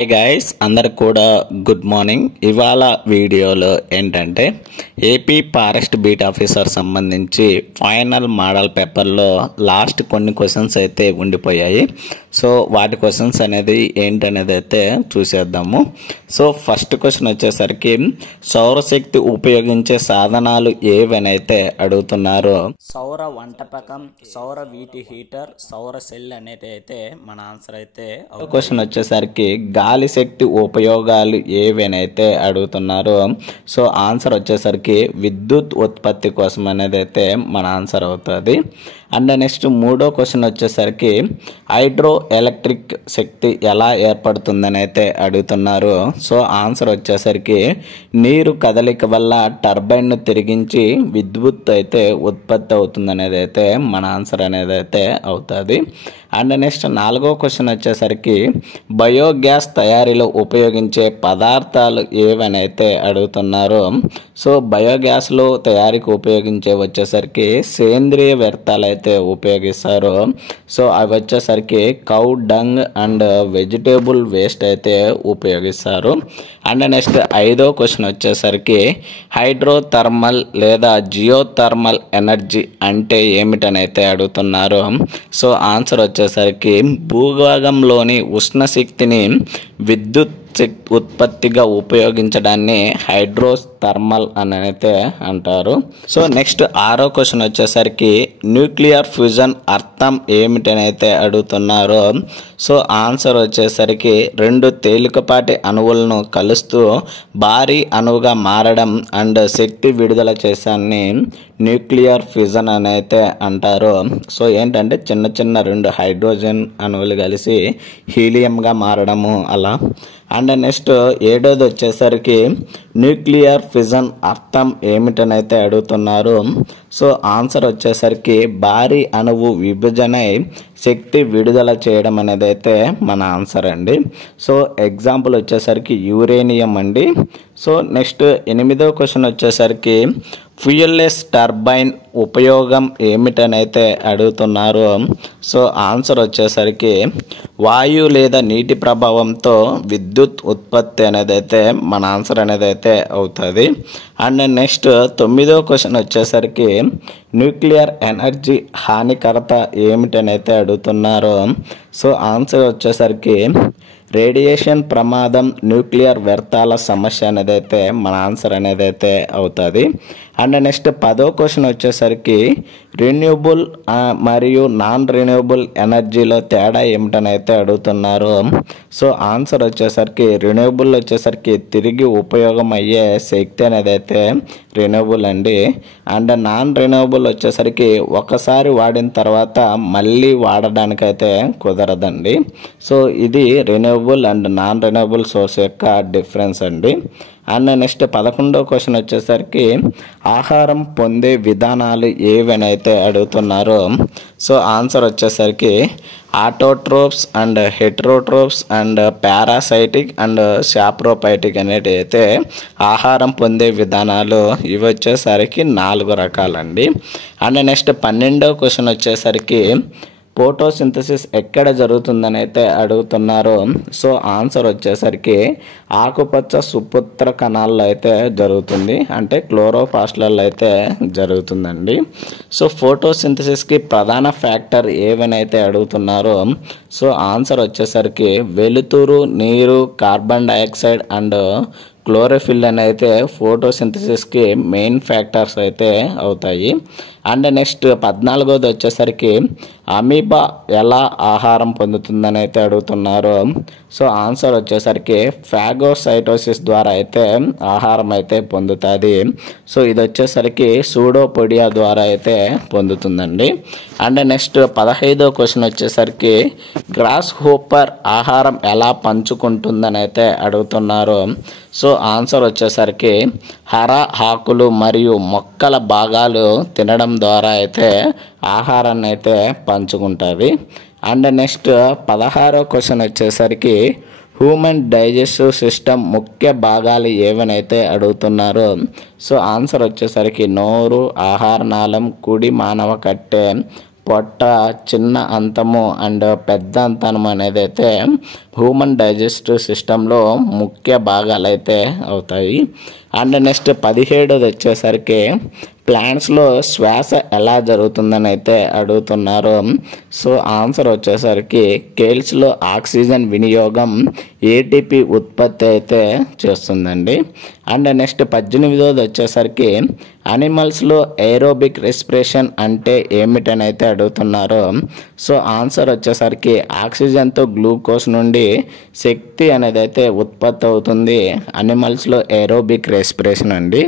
Hey guys అందరికి కూడా good morning. ఇవాళ వీడియోలో ఏంటంటే ఏపీ ఫారెస్ట్ బీట్ ఆఫీసర్ సంబంధించి ఫైనల్ మోడల్ పేపర్లో లాస్ట్ కొన్ని క్వశ్చన్స్ అయితే ఉండిపోయాయి. సో వాటి క్వశ్చన్స్ అనేది ఏంటనేది అయితే చూసేద్దాము. సో ఫస్ట్ క్వశ్చన్ వచ్చేసరికి సౌరశక్తి ఉపయోగించే సాధనాలు ఏవనైతే అడుగుతున్నారు. సౌర వంటపకం, సౌర వీటి హీటర్, సౌర సెల్ అనేది అయితే మన ఆన్సర్ అయితే. క్వశ్చన్ వచ్చేసరికి గాలి శక్తి ఉపయోగాలు ఏవైతే అడుగుతున్నారు. సో ఆన్సర్ వచ్చేసరికి విద్యుత్ ఉత్పత్తి కోసం అనేది అయితే మన ఆన్సర్ అవుతుంది. అండ్ నెక్స్ట్ మూడో క్వశ్చన్ వచ్చేసరికి హైడ్రో ఎలక్ట్రిక్ శక్తి ఎలా ఏర్పడుతుందని అయితే అడుగుతున్నారు. సో ఆన్సర్ వచ్చేసరికి నీరు కదలిక వల్ల టర్బైన్ను తిరిగించి విద్యుత్ అయితే ఉత్పత్తి అవుతుంది అనేది అయితే మన ఆన్సర్ అనేది అయితే అవుతుంది. అండ్ నెక్స్ట్ నాలుగో క్వశ్చన్ వచ్చేసరికి బయోగ్యాస్ తయారీలో ఉపయోగించే పదార్థాలు ఏవనైతే అడుగుతున్నారు. సో బయోగ్యాస్లో తయారీకి ఉపయోగించే వచ్చేసరికి సేంద్రియ వ్యర్థాలు అయితే ఉపయోగిస్తారు. సో అవి వచ్చేసరికి cow dung and vegetable waste అయితే ఉపయోగిస్తారు. అండ్ నెక్స్ట్ ఐదో క్వశ్చన్ వచ్చేసరికి హైడ్రోథర్మల్ లేదా జియోథర్మల్ ఎనర్జీ అంటే ఏమిటని అయితే అడుగుతున్నారు. సో ఆన్సర్ వచ్చేసరికి భూభాగంలోని ఉష్ణశక్తిని విద్యుత్ ఉత్పత్తిగా ఉపయోగించడాన్ని హైడ్రోథర్మల్ అని అయితే అంటారు. సో నెక్స్ట్ ఆరో క్వశ్చన్ వచ్చేసరికి న్యూక్లియర్ ఫ్యూజన్ అర్థం ఏమిటని అయితే అడుగుతున్నారు. సో ఆన్సర్ వచ్చేసరికి రెండు తేలికపాటి అణువులను కలుస్తూ భారీ అణువుగా మారడం అండ్ శక్తి విడుదల చేసాన్ని న్యూక్లియర్ ఫ్యూజన్ అని అయితే అంటారు. సో ఏంటంటే చిన్న చిన్న రెండు హైడ్రోజన్ అణువులు కలిసి హీలియంగా మారడము అలా. అండ్ నెక్స్ట్ ఏడోది వచ్చేసరికి న్యూక్లియర్ ఫిజన్ అర్థం ఏమిటనైతే అడుగుతున్నారు. సో ఆన్సర్ వచ్చేసరికి భారీ అణువు విభజనై శక్తి విడుదల చేయడం అనేది అయితే మన ఆన్సర్ అండి. సో ఎగ్జాంపుల్ వచ్చేసరికి యురేనియం అండి. సో నెక్స్ట్ ఎనిమిదో క్వశ్చన్ వచ్చేసరికి ఫ్యూయల్లెస్ టర్బైన్ ఉపయోగం ఏమిటనైతే అడుగుతున్నారు. సో ఆన్సర్ వచ్చేసరికి వాయు లేదా నీటి ప్రభావంతో విద్యుత్ ఉత్పత్తి అనేది అయితే మన ఆన్సర్ అనేది అయితే అవుతుంది. అండ్ నెక్స్ట్ తొమ్మిదో క్వశ్చన్ వచ్చేసరికి న్యూక్లియర్ ఎనర్జీ హానికరత ఏమిటని అయితే అడుగుతున్నారు. సో ఆన్సర్ వచ్చేసరికి రేడియేషన్ ప్రమాదం, న్యూక్లియర్ వ్యర్థాల సమస్య అనేది అయితే మన ఆన్సర్ అనేది అయితే అవుతుంది. అండ్ నెక్స్ట్ పదో క్వశ్చన్ వచ్చేసరికి రెన్యూబుల్ మరియు నాన్ రెన్యూబుల్ ఎనర్జీలో తేడా ఏమిటని అయితే అడుగుతున్నారు. సో ఆన్సర్ వచ్చేసరికి రెన్యూబుల్ వచ్చేసరికి తిరిగి ఉపయోగం అయ్యే శక్తి అనేది అయితే రెన్యూబుల్ అండి. అండ్ నాన్ రెన్యూబుల్ వచ్చేసరికి ఒకసారి వాడిన తర్వాత మళ్ళీ వాడడానికైతే కుదరదండి. సో ఇది renewable and non renewable source యొక్క డిఫరెన్స్ అండి. అండ్ నెక్స్ట్ 11వ క్వశ్చన్ వచ్చేసరికి ఆహారం పొందే విధానాలు ఏవనైతే అడుగుతున్నారు. సో ఆన్సర్ వచ్చేసరికి autotrophs and heterotrophs and parasitic and saprophytic అనేది అయితే ఆహారం పొందే విధానాలు. ఇవి వచ్చేసరికి 4 రకాలండి. అండ్ నెక్స్ట్ 12వ క్వశ్చన్ వచ్చేసరికి ఫోటోసింథసిస్ ఎక్కడ జరుగుతుందని అయితే అడుగుతున్నారు. సో ఆన్సర్ వచ్చేసరికి ఆకుపచ్చ సుపుత్ర కణాల్లో అయితే జరుగుతుంది, అంటే క్లోరోప్లాస్ట్లలో అయితే జరుగుతుందండి. సో ఫోటోసింథసిస్కి ప్రధాన ఫ్యాక్టర్ ఏవనైతే అడుగుతున్నారో. సో ఆన్సర్ వచ్చేసరికి వెలుతురు, నీరు, కార్బన్ డైఆక్సైడ్ అండ్ క్లోరోఫిల్ అని అయితే ఫోటోసింథసిస్కి మెయిన్ ఫ్యాక్టర్స్ అయితే అవుతాయి. అండ్ నెక్స్ట్ 14వది వచ్చేసరికి అమీబా ఎలా ఆహారం పొందుతుందని అయితే అడుగుతున్నారు. సో ఆన్సర్ వచ్చేసరికి ఫాగోసైటోసిస్ ద్వారా అయితే ఆహారం అయితే పొందుతుంది. సో ఇది వచ్చేసరికి సూడోపోడియా ద్వారా అయితే పొందుతుందండి. అండ్ నెక్స్ట్ 15వ క్వశ్చన్ వచ్చేసరికి గ్రాస్ హోపర్ ఆహారం ఎలా పంచుకుంటుందని అయితే అడుగుతున్నారు. సో ఆన్సర్ వచ్చేసరికి హర ఆకులు మరియు మొక్కల భాగాలు తినడం ద్వారా అయితే ఆహారాన్ని అయితే పంచుకుంటుంది. అండ్ నెక్స్ట్ 16వ క్వశ్చన్ వచ్చేసరికి హ్యూమన్ డైజెస్టివ్ సిస్టమ్ ముఖ్య భాగాలు ఏవనైతే అడుగుతున్నారు. సో ఆన్సర్ వచ్చేసరికి నోరు, ఆహార నాళం, కుడి మానవ కట్టె, పొట్ట, చిన్న అంతము అండ్ పెద్ద అంతనం అనేది అయితే హ్యూమన్ డైజెస్టివ్ సిస్టంలో ముఖ్య భాగాలు అయితే అవుతాయి. అండ్ నెక్స్ట్ 17ది వచ్చేసరికి ప్లాంట్స్లో శ్వాస ఎలా జరుగుతుందని అయితే అడుగుతున్నారు. సో ఆన్సర్ వచ్చేసరికి కేల్స్లో ఆక్సిజన్ వినియోగం ఏటీపీ ఉత్పత్తి అయితే చేస్తుందండి. అండ్ నెక్స్ట్ 18ది వచ్చేసరికి అనిమల్స్లో ఏరోబిక్ రెస్పిరేషన్ అంటే ఏమిటని అయితే అడుగుతున్నారు. సో ఆన్సర్ వచ్చేసరికి ఆక్సిజన్తో గ్లూకోజ్ నుండి శక్తి అనేది అయితే ఉత్పత్తి అవుతుంది అనిమల్స్లో ఏరోబిక్ రెస్పిరేషన్ అండి.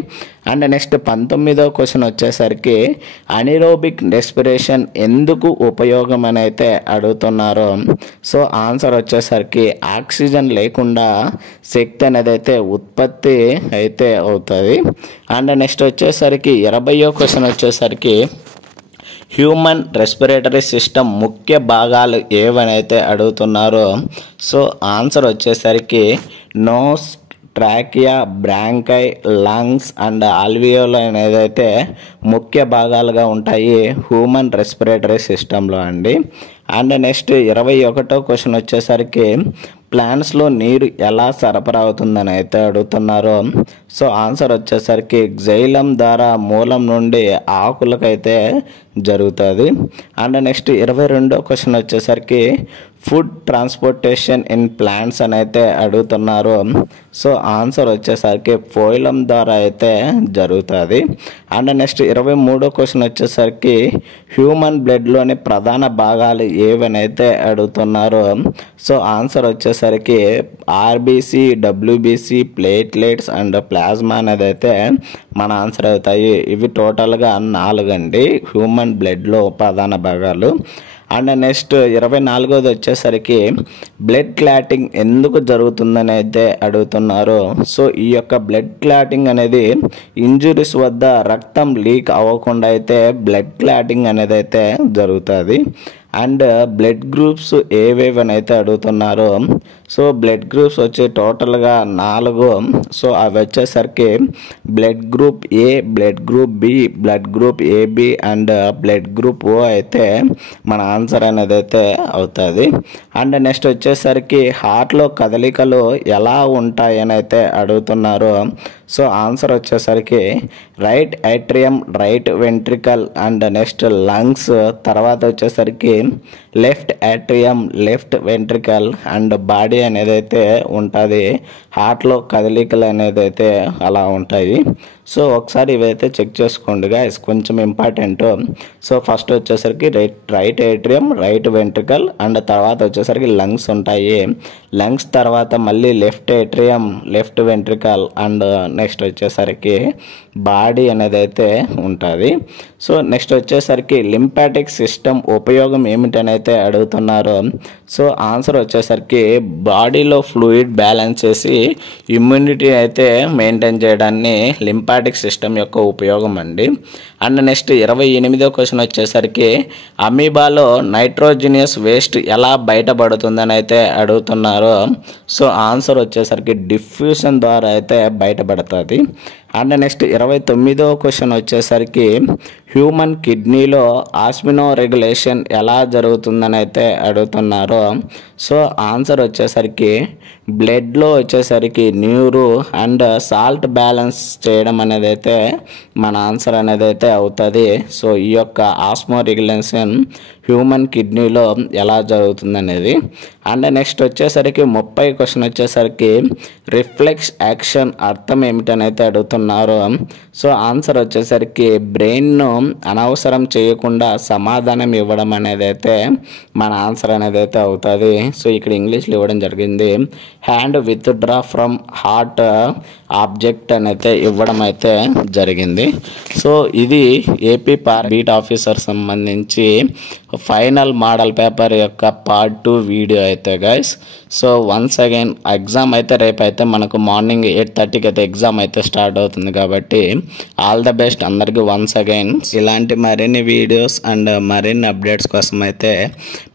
అండ్ నెక్స్ట్ 19వ క్వశ్చన్ వచ్చేసరికి అనిరోబిక్ రెస్పిరేషన్ ఎందుకు ఉపయోగం అని అయితే అడుగుతున్నారు. సో ఆన్సర్ వచ్చేసరికి ఆక్సిజన్ లేకుండా శక్తి అనేది అయితే ఉత్పత్తి అయితే అవుతుంది. అండ్ నెక్స్ట్ వచ్చేసరికి 20వ క్వశ్చన్ వచ్చేసరికి హ్యూమన్ రెస్పిరేటరీ సిస్టమ్ ముఖ్య భాగాలు ఏవని అయితే అడుగుతున్నారు. సో ఆన్సర్ వచ్చేసరికి nose, trachea, bronchi, lungs and alveoli అనేది అయితే ముఖ్య భాగాలుగా ఉంటాయి హ్యూమన్ రెస్పిరేటరీ సిస్టంలో అండి. అండ్ నెక్స్ట్ 21వ క్వశ్చన్ వచ్చేసరికి ప్లాంట్స్లో నీరు ఎలా సరఫరా అవుతుందని అయితే అడుగుతున్నారు. సో ఆన్సర్ వచ్చేసరికి జైలం ద్వారా మూలం నుండి ఆకులకైతే జరుగుతుంది. అండ్ నెక్స్ట్ 22వ క్వశ్చన్ వచ్చేసరికి ఫుడ్ ట్రాన్స్పోర్టేషన్ ఇన్ ప్లాంట్స్ అని అయితే అడుగుతున్నారు. సో ఆన్సర్ వచ్చేసరికి ఫోయిలం ద్వారా అయితే జరుగుతుంది. అండ్ నెక్స్ట్ 23వ క్వశ్చన్ వచ్చేసరికి హ్యూమన్ బ్లడ్లోని ప్రధాన భాగాలు ఏవని అయితే అడుగుతున్నారు. సో ఆన్సర్ వచ్చేసరికి RBC, WBC, platelets and plasma అనేది అయితే మన ఆన్సర్ అవుతాయి. ఇవి టోటల్గా 4 అండి హ్యూమన్ బ్లడ్లో ప్రధాన భాగాలు. అండ్ నెక్స్ట్ 24వది వచ్చేసరికి బ్లడ్ క్లాటింగ్ ఎందుకు జరుగుతుందని అయితే అడుగుతున్నారు. సో ఈ యొక్క బ్లడ్ క్లాటింగ్ అనేది ఇంజురీస్ వద్ద రక్తం లీక్ అవ్వకుండా అయితే బ్లడ్ క్లాటింగ్ అనేది అయితే జరుగుతుంది. అండ్ బ్లడ్ గ్రూప్స్ ఏవేవని అయితే అడుగుతున్నారు. సో బ్లడ్ గ్రూప్స్ వచ్చి టోటల్గా 4. సో అవి వచ్చేసరికి blood group A, blood group B, blood group AB and blood group O అయితే మన ఆన్సర్ అనేది అయితే అవుతుంది. అండ్ నెక్స్ట్ వచ్చేసరికి హార్ట్లో కదలికలు ఎలా ఉంటాయని అయితే అడుగుతున్నారు. సో ఆన్సర్ వచ్చేసరికి right atrium, right ventricle and next lungs, తర్వాత వచ్చేసరికి left atrium, left ventricle and body అనేది అయితే ఉంటుంది. హార్ట్లో కదలికలు అనేది అయితే అలా ఉంటాయి. సో ఒకసారి ఇవైతే చెక్ చేసుకోండి గైస్, కొంచెం ఇంపార్టెంట్. సో ఫస్ట్ వచ్చేసరికి right atrium, right ventricle and తర్వాత వచ్చేసరికి లంగ్స్ ఉంటాయి. లంగ్స్ తర్వాత మళ్ళీ left atrium, left ventricle and next వచ్చేసరికి బాడీ అనేది అయితే ఉంటుంది. సో నెక్స్ట్ వచ్చేసరికి లింపాటిక్ సిస్టమ్ ఉపయోగం ఏమిటని అయితే అడుగుతున్నారు. సో ఆన్సర్ వచ్చేసరికి బాడీలో ఫ్లూయిడ్ బ్యాలెన్స్ చేసి ఇమ్యూనిటీ అయితే మెయింటైన్ చేయడాన్ని లింపాటిక్ సిస్టమ్ యొక్క ఉపయోగం అండి. అండ్ నెక్స్ట్ 28వ క్వశ్చన్ వచ్చేసరికి అమీబాలో నైట్రోజినియస్ వేస్ట్ ఎలా బయటపడుతుందని అయితే అడుగుతున్నారు. సో ఆన్సర్ వచ్చేసరికి డిఫ్యూషన్ ద్వారా అయితే బయటపడుతుంది. అండ్ నెక్స్ట్ 29వ క్వశ్చన్ వచ్చేసరికి హ్యూమన్ కిడ్నీలో ఆస్మినో రెగ్యులేషన్ ఎలా జరుగుతుందని అయితే అడుగుతున్నారు. సో ఆన్సర్ వచ్చేసరికి బ్లడ్లో వచ్చేసరికి న్యూరు అండ్ సాల్ట్ బ్యాలెన్స్ చేయడం అనేది అయితే మన ఆన్సర్ అనేది అయితే అవుతుంది. సో ఈ యొక్క ఆస్మో రెగ్యులేషన్ హ్యూమన్ కిడ్నీలో ఎలా జరుగుతుంది అనేది. అండ్ నెక్స్ట్ వచ్చేసరికి 30 క్వశ్చన్ వచ్చేసరికి రిఫ్లెక్స్ యాక్షన్ అర్థం ఏమిటని అయితే అడుగుతున్నారు. సో ఆన్సర్ వచ్చేసరికి బ్రెయిన్ను అనవసరం చేయకుండా సమాధానం ఇవ్వడం అనేది అయితే మన ఆన్సర్ అనేది అయితే అవుతుంది. సో ఇక్కడ ఇంగ్లీష్లో ఇవ్వడం జరిగింది. Hand withdraw from heart object అని అయితే ఇవ్వడం అయితే జరిగింది. సో ఇది ఏపీ బీట్ ఆఫీసర్ సంబంధించి ఫైనల్ మోడల్ పేపర్ యొక్క పార్ట్ 2 వీడియో అయితే guys. So once again exam అయితే రేపు అయితే మనకు మార్నింగ్ 8:30కి అయితే ఎగ్జామ్ అయితే స్టార్ట్ అవుతుంది కాబట్టి ఆల్ ద బెస్ట్ అందరికీ వన్స్ అగైన్. ఇలాంటి మరిన్ని వీడియోస్ అండ్ మరిన్ని అప్డేట్స్ కోసం అయితే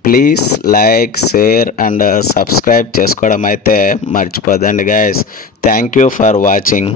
please like, share and subscribe చేసుకోవడం అయితే మర్చిపోదండి guys. Thank you for watching.